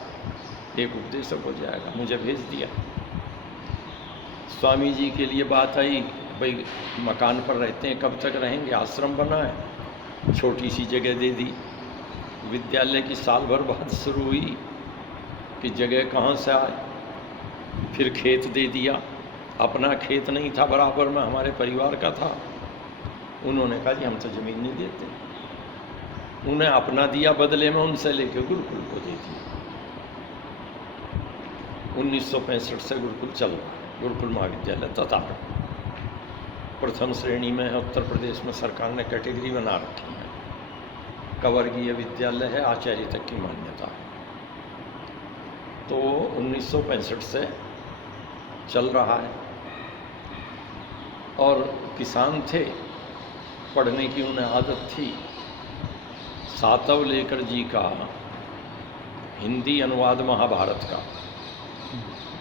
एक उपदेशक हो जाएगा, मुझे भेज दिया। स्वामी जी के लिए बात आई, भाई मकान पर रहते हैं, कब तक रहेंगे, आश्रम बना है, छोटी सी जगह दे दी। विद्यालय की साल भर बाद शुरू हुई कि जगह कहाँ से आए, फिर खेत दे दिया। अपना खेत नहीं था, बराबर में हमारे परिवार का था। उन्होंने कहा जी हम तो ज़मीन नहीं देते। उन्हें अपना दिया, बदले में उनसे लेके गुरुकुल को दे दिया। 1965 से गुरुकुल चल रहा है, गुरुकुल महाविद्यालय ततार प्रथम श्रेणी में है। उत्तर प्रदेश में सरकार ने कैटेगरी बना रखी है, कवर्गीय विद्यालय है, आचार्य तक की मान्यता है। तो 1965 से चल रहा है। और किसान थे, पढ़ने की उन्हें आदत थी। सातवलेकर जी का हिंदी अनुवाद महाभारत का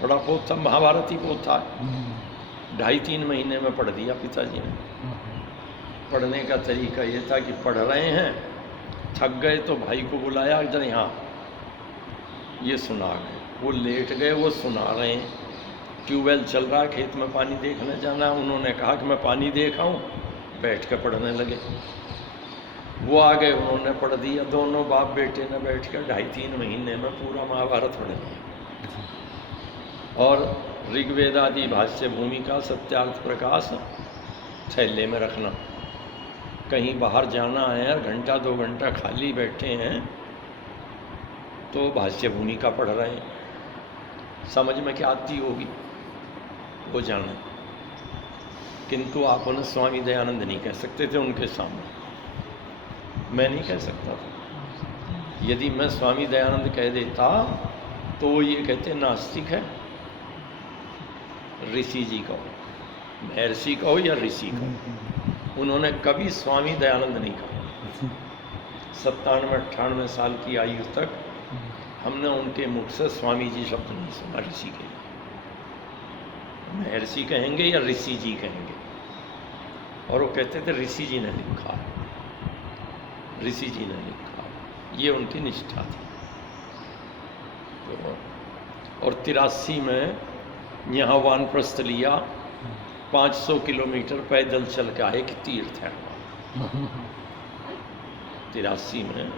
बड़ा पोथ था, महाभारत ही पोथ था। 2.5-3 महीने में पढ़ दिया पिताजी ने। पढ़ने का तरीका ये था कि पढ़ रहे हैं, थक गए तो भाई को बुलाया, इधर यहाँ ये सुना गए। वो लेट गए, वो सुना रहे हैं। ट्यूबवेल चल रहा है, खेत में पानी देखने जाना। उन्होंने कहा कि मैं पानी देख आऊँ, बैठ कर पढ़ने लगे। वो आ गए, उन्होंने पढ़ दिया। दोनों बाप बेटे ने बैठ कर 2.5-3 महीने में पूरा महाभारत पढ़ लिया। और ऋग्वेद आदि भाष्य भूमिका सत्यार्थ प्रकाश थैले में रखना। कहीं बाहर जाना है और घंटा 2 घंटा खाली बैठे हैं तो भाष्य भूमिका पढ़ रहे हैं, समझ में क्या आती होगी वो जाने। किंतु आप उन्हें स्वामी दयानंद नहीं कह सकते थे उनके सामने, मैं नहीं कह सकता था। यदि मैं स्वामी दयानंद कह देता तो वो ये कहते नास्तिक है। ऋषि जी कहो, महर्षि कहो या ऋषि कहो, उन्होंने कभी स्वामी दयानंद नहीं कहा। 97-98 साल की आयु तक हमने उनके मुख से स्वामी जी शब्द नहीं सुना। ऋषि के महर्षि कहेंगे या ऋषि जी कहेंगे, और वो कहते थे ऋषि जी ने लिखा है, ऋषि जी ने लिखा है, ये उनकी निष्ठा थी। तो और 83 में यहाँ वानप्रस्थ लिया, 500 किलोमीटर पैदल चल के आए कि तीर्थ है। 83 में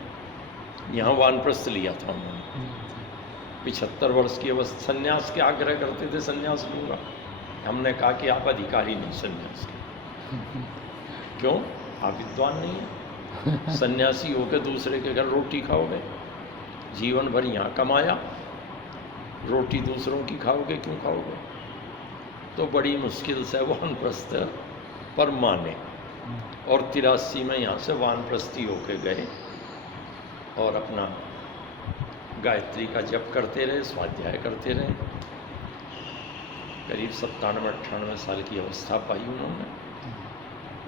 यहाँ वानप्रस्थ लिया था उन्होंने। 75 वर्ष की अवस्था, संन्यास के आग्रह करते थे, संन्यास लूँगा। हमने कहा कि आप अधिकारी नहीं संन्यास के। क्यों? आप विद्वान नहीं हैं। सन्यासी होकर दूसरे के घर रोटी खाओगे, जीवन भर यहाँ कमाया, रोटी दूसरों की खाओगे, क्यों खाओगे? तो बड़ी मुश्किल से वानप्रस्थ पर माने, और 83 में यहाँ से वानप्रस्थी होके गए और अपना गायत्री का जप करते रहे, स्वाध्याय करते रहे। करीब 97-98 साल की अवस्था पाई उन्होंने,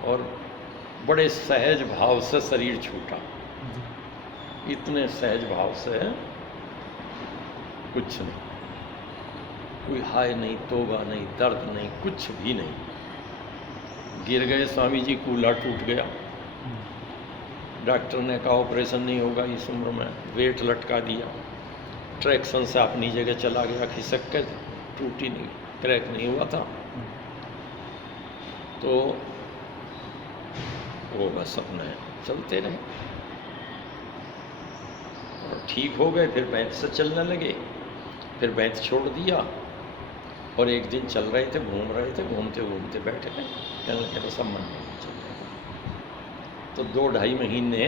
और बड़े सहज भाव से शरीर छूटा। इतने सहज भाव से कुछ नहीं, कोई हाय नहीं, तोबा नहीं, दर्द नहीं, कुछ भी नहीं। गिर गए स्वामी जी, कूल्हा टूट गया। डॉक्टर ने कहा ऑपरेशन नहीं होगा इस उम्र में, वेट लटका दिया, ट्रैक्शन से अपनी जगह चला गया, खिसक के, टूटी नहीं, क्रैक नहीं हुआ था। तो वो बस अपने चलते रहे और ठीक हो गए। फिर बैंत से चलने लगे, फिर बैंत छोड़ दिया, और एक दिन चल रहे थे, घूम रहे थे, घूमते घूमते बैठ गए, कहने लगे सब मन नहीं चल रहा। तो 2-2.5 महीने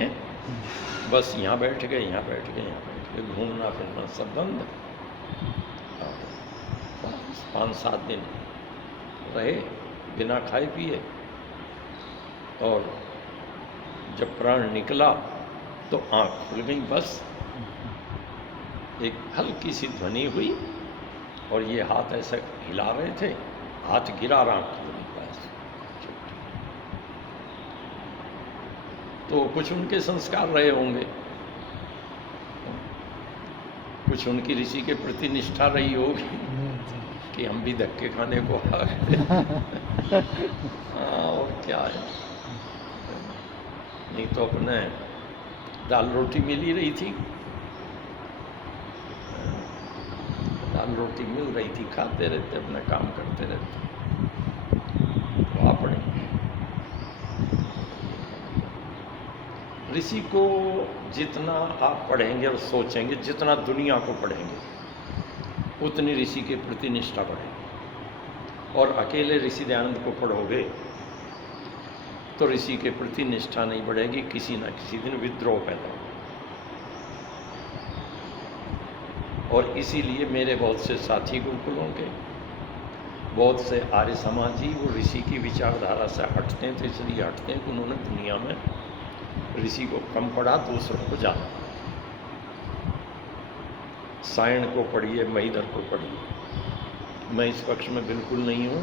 बस यहाँ बैठ गए, यहाँ बैठ गए, यहाँ बैठ गए, घूमना फिरना सब बंद। 5-7 दिन रहे बिना खाए पिए, और जब प्राण निकला तो आँख खुल गई। बस एक हल्की सी ध्वनि हुई और ये हाथ ऐसा हिला रहे थे, हाथ गिरा, आँख खुल गई। बस तो कुछ उनके संस्कार रहे होंगे, कुछ उनकी ऋषि के प्रति निष्ठा रही होगी कि हम भी धक्के खाने को आ गए। हाँ, और क्या है, नहीं तो अपने दाल रोटी मिल ही रही थी, दाल रोटी मिल रही थी, खाते रहते, अपना काम करते रहते। तो आपने ऋषि को जितना आप पढ़ेंगे और सोचेंगे, जितना दुनिया को पढ़ेंगे, उतनी ऋषि के प्रति निष्ठा बढ़ेगी। और अकेले ऋषि दयानंद को पढ़ोगे तो ऋषि के प्रति निष्ठा नहीं बढ़ेगी, किसी न किसी दिन विद्रोह पैदा होगा। और इसीलिए मेरे बहुत से साथी गुरुकुलों के, बहुत से आर्य समाजी वो ऋषि की विचारधारा से हटते हैं। तो इसलिए हटते हैं कि उन्होंने दुनिया में ऋषि को कम पढ़ा, दूसरों को ज़्यादा। सायण को पढ़िए, महिधर को पढ़िए। मैं इस पक्ष में बिल्कुल नहीं हूँ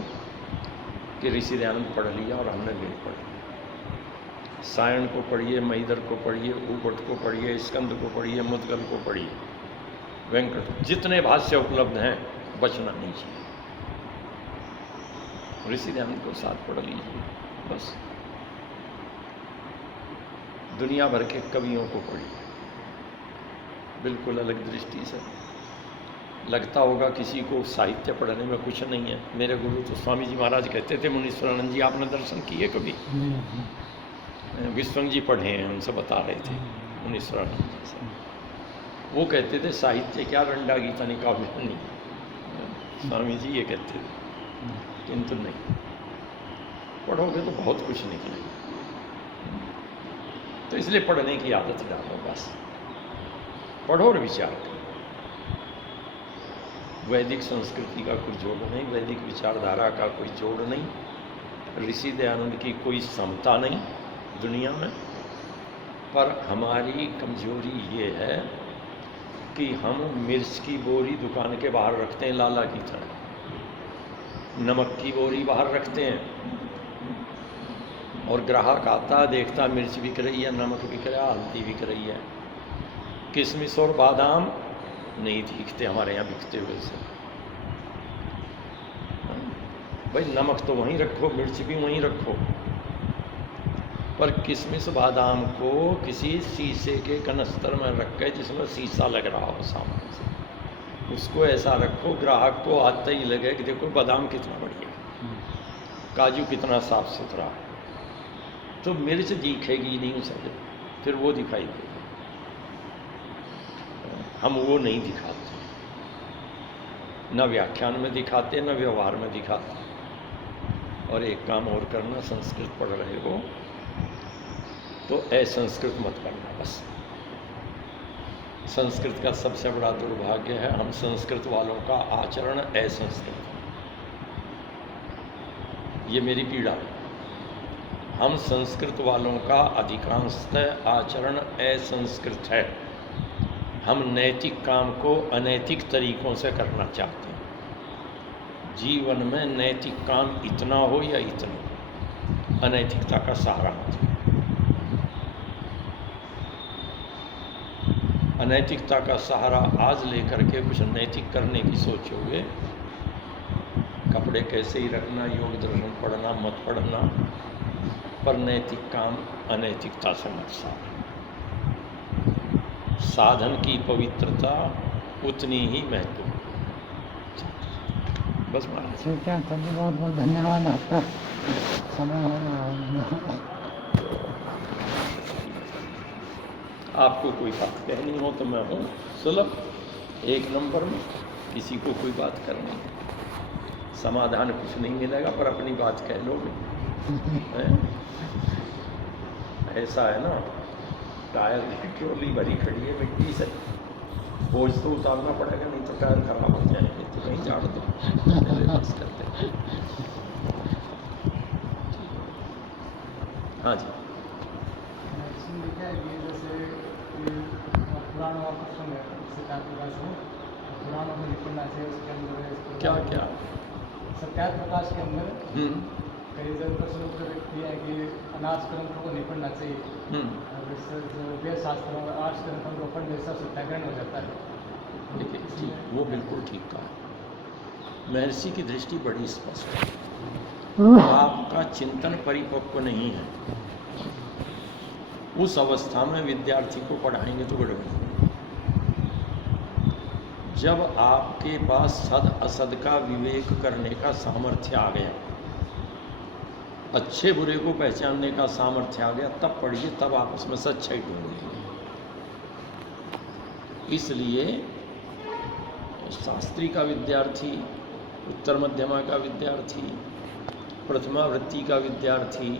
कि ऋषि दयानंद पढ़ लिया और हमने नहीं पढ़ा। सायण को पढ़िए, महिधर को पढ़िए, ऊपट को पढ़िए, स्कंद को पढ़िए, मुद्गल को पढ़िए, वेंकट, जितने भाष्य उपलब्ध हैं, बचना नहीं चाहिए। ऋषि दयानंद को साथ पढ़ लीजिए बस। दुनिया भर के कवियों को पढ़िए, बिल्कुल अलग दृष्टि से। लगता होगा किसी को साहित्य पढ़ने में कुछ नहीं है। मेरे गुरु तो स्वामी जी महाराज कहते थे, मुनीश्वरानंद जी आपने दर्शन किए कभी? विश्वंग जी पढ़े हैं, हमसे बता रहे थे मुनीश्वरानंद जी से। वो कहते थे साहित्य क्या, रंडा गीता निकाल नहीं, स्वामी जी ये कहते थे, किंतु नहीं, पढ़ोगे तो बहुत कुछ निकलेगा। तो इसलिए पढ़ने की आदत डालो, बस पढ़ो और विचार करो। वैदिक संस्कृति का कोई जोड़ नहीं, वैदिक विचारधारा का कोई जोड़ नहीं, ऋषि दयानंद की कोई समता नहीं दुनिया में। पर हमारी कमजोरी ये है कि हम मिर्च की बोरी दुकान के बाहर रखते हैं लाला की तरह, नमक की बोरी बाहर रखते हैं, और ग्राहक आता देखता मिर्च बिक रही है, नमक बिक रहा है, हल्दी बिक रही है, किशमिश और बादाम नहीं दिखते हमारे यहाँ बिकते हुए से। भाई नमक तो वहीं रखो, मिर्च भी वहीं रखो, पर किशमिश बादाम को किसी शीशे के कनस्तर में रख के, जिसमें शीशा लग रहा हो सामने से, उसको ऐसा रखो ग्राहक को आते ही लगे कि देखो बादाम कितना बढ़िया, काजू कितना साफ सुथरा है। तो मिर्च दिखेगी नहीं उसे, फिर वो दिखाई देगी। हम वो नहीं दिखाते, न व्याख्यान में दिखाते, न व्यवहार में दिखाते। और एक काम और करना, संस्कृत पढ़ रहे हो तो असंस्कृत मत करना। बस संस्कृत का सबसे बड़ा दुर्भाग्य है, हम संस्कृत वालों का आचरण असंस्कृत है। ये मेरी पीड़ा है। हम संस्कृत वालों का अधिकांशतः आचरण असंस्कृत है। हम नैतिक काम को अनैतिक तरीकों से करना चाहते हैं। जीवन में नैतिक काम इतना हो या इतना, अनैतिकता का सहारा मत। अनैतिकता का सहारा आज लेकर के कुछ नैतिक करने की सोचोगे, कपड़े कैसे ही रखना, योग दर्शन पढ़ना मत पढ़ना, पर नैतिक काम अनैतिकता से मत साधना। साधन की पवित्रता उतनी ही महत्वपूर्ण। बस महाराज। ठीक है, तब बहुत बहुत धन्यवाद आपका। समय हो रहा है। आपको कोई बात कहनी हो तो मैं हूँ सुलभ, एक नंबर में। किसी को कोई बात करनी, समाधान कुछ नहीं मिलेगा, पर अपनी बात कह लोगे। ऐसा है ना, टायर की ट्रॉली भरी खड़ी है मिट्टी से, बोझ तो उतारना पड़ेगा, नहीं तो टायर खराब हो जाएंगे, तो कहीं झाड़ दो, बस करते। हाँ जी। पुराणों का प्रश्न है, सत्यार्थ प्रकाश में पुराणों में निपटना चाहिए, उसके अंदर क्या क्या? सत्यार्थ प्रकाश के अंदर कई जगह प्रश्न उत्तर किया है कि अनाज ग्रंथों को निपटना चाहिए। वेद शास्त्रों में 8 ग्रंथों को पढ़ने से सत्याग्रहण हो जाता है। देखिए ठीक, वो बिल्कुल ठीक कहा। महर्षि की दृष्टि बड़ी स्पष्ट है। आपका चिंतन परिपक्व नहीं है, उस अवस्था में विद्यार्थी को पढ़ाएंगे तो गड़बड़। जब आपके पास सद असद का विवेक करने का सामर्थ्य आ गया, अच्छे बुरे को पहचानने का सामर्थ्य आ गया, तब पढ़िए, तब आप उसमें सच्चाई ढूंढेंगे। इसलिए शास्त्री का विद्यार्थी, उत्तर मध्यमा का विद्यार्थी, प्रथमा वृत्ति का विद्यार्थी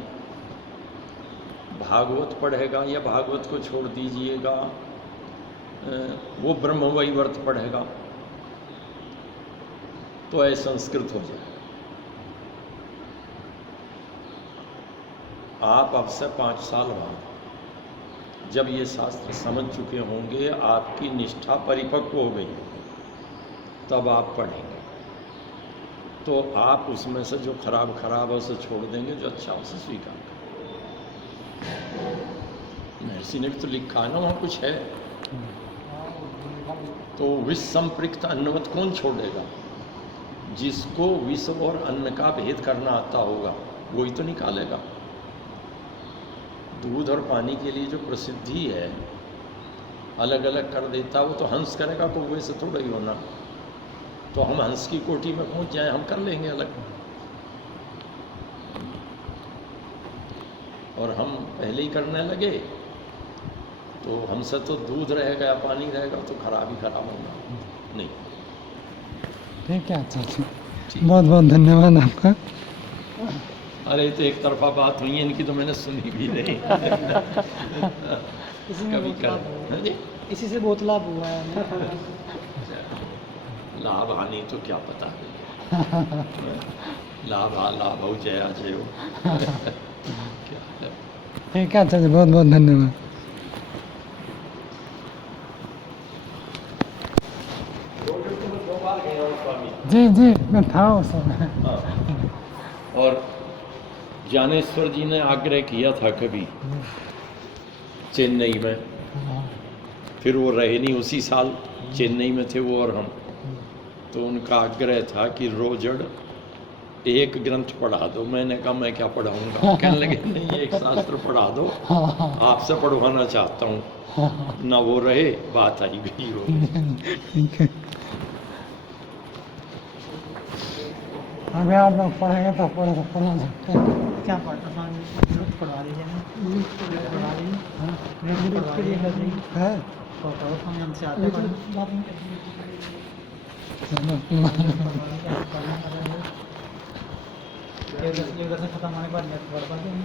भागवत पढ़ेगा या भागवत को छोड़ दीजिएगा, वो ब्रह्म वैवर्त पढ़ेगा तो असंस्कृत हो जाए। आप अब से 5 साल बाद जब ये शास्त्र समझ चुके होंगे, आपकी निष्ठा परिपक्व हो गई, तब आप पढ़ेंगे, तो आप उसमें से जो खराब है उसे छोड़ देंगे, जो अच्छा उसे स्वीकार करेंगे। महर्षि ने भी तो लिखा है ना, वहाँ कुछ है। तो विष संपृक्त अन्नवत कौन छोड़ेगा? जिसको विष और अन्न का भेद करना आता होगा वही तो निकालेगा। दूध और पानी के लिए जो प्रसिद्धि है, अलग अलग कर देता, वो तो हंस करेगा, तो वैसे थोड़ा ही होना। तो हम हंस की कोटि में पहुंच जाए, हम कर लेंगे अलग। और हम पहले ही करने लगे तो हमसे तो दूध रहेगा या पानी रहेगा तो खराब ही खराब होगा। नहीं, ठीक है आचार्य जी, बहुत बहुत धन्यवाद आपका। अरे तो एक तरफा बात हुई है इनकी, तो मैंने सुनी भी नहीं। इसी में कभी बहुत कर लाभ हुआ हाँ है। जी? इसी से बहुत लाभ हुआ है हमें। लाभ हानि तो क्या पता है। लाभ हो जया जय हो। क्या है? ठीक है आचार्य जी, बहुत बहुत धन्यवाद। जी जी, मैं था उस समय। हाँ। और ज्ञानेश्वर जी ने आग्रह किया था कभी चेन्नई में, फिर वो रहे नहीं, उसी साल चेन्नई में थे वो और हम। तो उनका आग्रह था कि रोजड़ एक ग्रंथ पढ़ा दो। मैंने कहा मैं क्या पढ़ाऊंगा। कहने लगे नहीं, एक शास्त्र पढ़ा दो, आपसे पढ़वाना चाहता हूँ। ना वो रहे, बात आई गई हो। ठीक है, अभी आप लोग पढ़ेंगे तो पढ़ा सकते हैं। क्या पढ़ता था, पढ़वा दीजिए ना, पढ़वा दीजिए। हाँ, पढ़वा के लिए है नहीं। दीजिए। है तो पढ़ो, हम हमसे आते ये तो पढ़ो। बाद में चलो, ये उधर से खत्म होने के बाद नेट पढ़ पाते हैं।